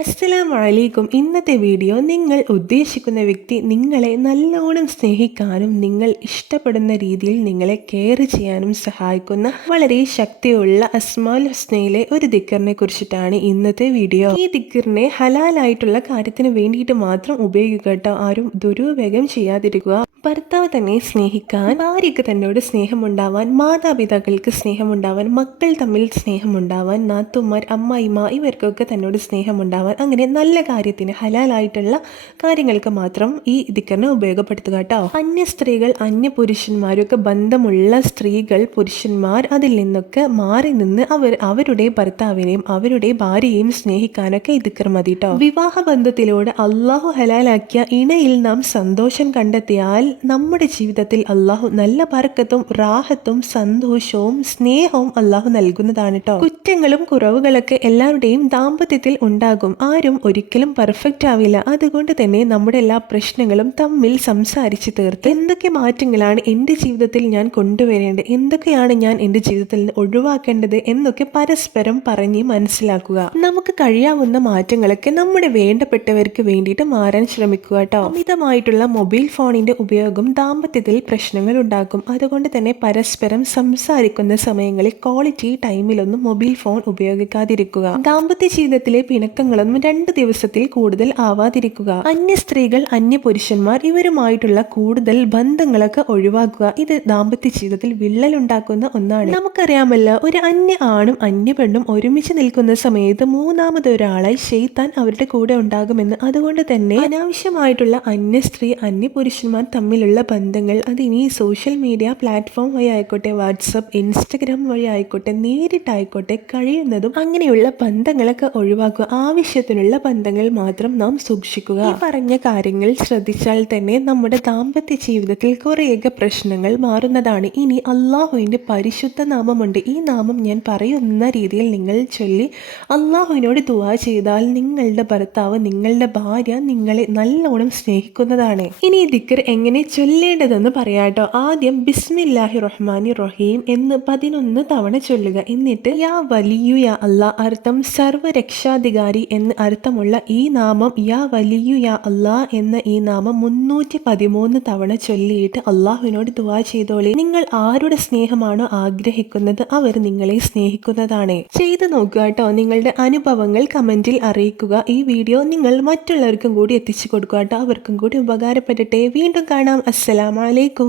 അസ്സലാമലൈക്കും. ഇന്നത്തെ വീഡിയോ നിങ്ങൾ ഉദ്ദേശിക്കുന്ന വ്യക്തി നിങ്ങളെ നല്ലോണം സ്നേഹിക്കാനും നിങ്ങൾ ഇഷ്ടപ്പെടുന്ന രീതിയിൽ നിങ്ങളെ കെയർ ചെയ്യാനും സഹായിക്കുന്ന വളരെ ശക്തിയുള്ള അസ്മാൽ ഹുസ്നയിലെ ഒരു ദിക്കറിനെ കുറിച്ചിട്ടാണ് ഇന്നത്തെ വീഡിയോ. ഈ ദിക്കറിനെ ഹലാലായിട്ടുള്ള കാര്യത്തിന് വേണ്ടിയിട്ട് മാത്രം ഉപയോഗിക്കുക കേട്ടോ ആരും ദുരുപയോഗം ചെയ്യാതിരിക്കുക. ഭർത്താവ് തന്നെ സ്നേഹിക്കാൻ ഭാര്യയ്ക്ക് തന്നോട് സ്നേഹമുണ്ടാവാൻ മാതാപിതാക്കൾക്ക് സ്നേഹമുണ്ടാവാൻ മക്കൾ തമ്മിൽ സ്നേഹമുണ്ടാവാൻ നാത്തുമാർ അമ്മായിമ്മ ഇവർക്കൊക്കെ തന്നോട് സ്നേഹമുണ്ടാവാൻ അങ്ങനെ നല്ല കാര്യത്തിന് ഹലാലായിട്ടുള്ള കാര്യങ്ങൾക്ക് മാത്രം ഈ ദിക്കറിനെ ഉപയോഗപ്പെടുത്തുക കേട്ടോ. അന്യ സ്ത്രീകൾ അന്യ പുരുഷന്മാരൊക്കെ ബന്ധമുള്ള സ്ത്രീകൾ പുരുഷന്മാർ അതിൽ നിന്നൊക്കെ മാറി നിന്ന് അവർ അവരുടെ ഭർത്താവിനെയും അവരുടെ ഭാര്യയെയും സ്നേഹിക്കാനൊക്കെ ഇതിക്കർ മതി കേട്ടോ. വിവാഹ ബന്ധത്തിലൂടെ അള്ളാഹു ഹലാലാക്കിയ ഇണയിൽ നാം സന്തോഷം കണ്ടെത്തിയാൽ നമ്മുടെ ജീവിതത്തിൽ അള്ളാഹു നല്ല പറക്കത്തും റാഹത്തും സന്തോഷവും സ്നേഹവും അള്ളാഹു നൽകുന്നതാണ് കേട്ടോ കുറ്റങ്ങളും കുറവുകളൊക്കെ എല്ലാവരുടെയും ദാമ്പത്യത്തിൽ ഉണ്ടാകും. ആരും ഒരിക്കലും പെർഫെക്റ്റ് ആവില്ല. അതുകൊണ്ട് തന്നെ നമ്മുടെ എല്ലാ പ്രശ്നങ്ങളും തമ്മിൽ സംസാരിച്ച് തീർത്ത് എന്തൊക്കെ മാറ്റങ്ങളാണ് എന്റെ ജീവിതത്തിൽ ഞാൻ കൊണ്ടുവരേണ്ടത്? എന്തൊക്കെയാണ് ഞാൻ എന്റെ ജീവിതത്തിൽ നിന്ന് ഒഴിവാക്കേണ്ടത്? എന്നൊക്കെ പരസ്പരം പറഞ്ഞ് മനസ്സിലാക്കുക. നമുക്ക് കഴിയാവുന്ന മാറ്റങ്ങളൊക്കെ നമ്മുടെ വേണ്ടപ്പെട്ടവർക്ക് വേണ്ടിയിട്ട് മാറാൻ ശ്രമിക്കുക കേട്ടോ അമിതമായിട്ടുള്ള മൊബൈൽ ഫോണിന്റെ ഉപയോഗം ദാമ്പത്യത്തിൽ പ്രശ്നങ്ങൾ ഉണ്ടാക്കും. അതുകൊണ്ട് തന്നെ പരസ്പരം സംസാരിക്കുന്ന സമയങ്ങളിൽ ക്വാളിറ്റി ടൈമിലൊന്നും മൊബൈൽ ഫോൺ ഉപയോഗിക്കാതിരിക്കുക. ദാമ്പത്യ ജീവിതത്തിലെ പിണക്കങ്ങളൊന്നും രണ്ട് ദിവസത്തിൽ കൂടുതൽ ആവാതിരിക്കുക. അന്യ സ്ത്രീകൾ അന്യ പുരുഷന്മാർ ഇവരുമായിട്ടുള്ള കൂടുതൽ ബന്ധങ്ങളൊക്കെ ഒഴിവാക്കുക. ഇത് ദാമ്പത്യ ജീവിതത്തിൽ വിള്ളൽ ഉണ്ടാക്കുന്ന ഒന്നാണ്. നമുക്കറിയാമല്ലോ ഒരു അന്യ ആണും അന്യ പെണ്ണും ഒരുമിച്ച് നിൽക്കുന്ന സമയത്ത് മൂന്നാമത് ഒരാളായി ഷെയ്ത്താൻ അവരുടെ കൂടെ ഉണ്ടാകുമെന്ന്. അതുകൊണ്ട് തന്നെ അനാവശ്യമായിട്ടുള്ള അന്യ സ്ത്രീ അന്യ പുരുഷന്മാർ തമ്മിലുള്ള ബന്ധങ്ങൾ അത് ഇനി സോഷ്യൽ മീഡിയ പ്ലാറ്റ്ഫോം വഴി ആയിക്കോട്ടെ വാട്സപ്പ് ഇൻസ്റ്റഗ്രാം വഴി ആയിക്കോട്ടെ നേരിട്ടായിക്കോട്ടെ കഴിയുന്നതും അങ്ങനെയുള്ള ബന്ധങ്ങളൊക്കെ ഒഴിവാക്കുക. ആവശ്യത്തിനുള്ള ബന്ധങ്ങൾ മാത്രം നാം സൂക്ഷിക്കുക. ഈ പറഞ്ഞ കാര്യങ്ങൾ ശ്രദ്ധിച്ചാൽ തന്നെ നമ്മുടെ ദാമ്പത്യ ജീവിതത്തിൽ കുറേയൊക്കെ പ്രശ്നങ്ങൾ മാറുന്നതാണ്. ഇനി അള്ളാഹുവിന്റെ പരിശുദ്ധ നാമമുണ്ട്. ഈ നാമം ഞാൻ പറയുന്ന രീതിയിൽ നിങ്ങൾ ചൊല്ലി അള്ളാഹുവിനോട് ദുവാ ചെയ്താൽ നിങ്ങളുടെ ഭർത്താവ് നിങ്ങളുടെ ഭാര്യ നിങ്ങളെ നല്ലോണം സ്നേഹിക്കുന്നതാണ്. ഇനി ദിക്കർ എങ്ങനെ ചൊല്ലേണ്ടതെന്ന് പറയാട്ടോ ആദ്യം ബിസ്മില്ലാഹി റഹ്മാനി റഹീം എന്ന് പതിനൊന്ന് തവണ ചൊല്ലുക. എന്നിട്ട് യാ വലിയു യാ അല്ല അർത്ഥം സർവരക്ഷാധികാരി എന്ന് അർത്ഥമുള്ള ഈ നാമം യാ വലിയു യാ അല്ല എന്ന ഈ നാമം മുന്നൂറ്റി പതിമൂന്ന് തവണ ചൊല്ലിയിട്ട് അള്ളാഹുവിനോട് ദുവാ ചെയ്തോളി. നിങ്ങൾ ആരുടെ സ്നേഹമാണോ ആഗ്രഹിക്കുന്നത് അവർ നിങ്ങളെ സ്നേഹിക്കുന്നതാണ്. ചെയ്തു നോക്കുക കേട്ടോ. നിങ്ങളുടെ അനുഭവങ്ങൾ കമന്റിൽ അറിയിക്കുക. ഈ വീഡിയോ നിങ്ങൾ മറ്റുള്ളവർക്കും കൂടി എത്തിച്ചു കൊടുക്കുക കേട്ടോ. അവർക്കും കൂടി ഉപകാരപ്പെടട്ടെ. വീണ്ടും കാണാം അസ്സലാമലൈക്കും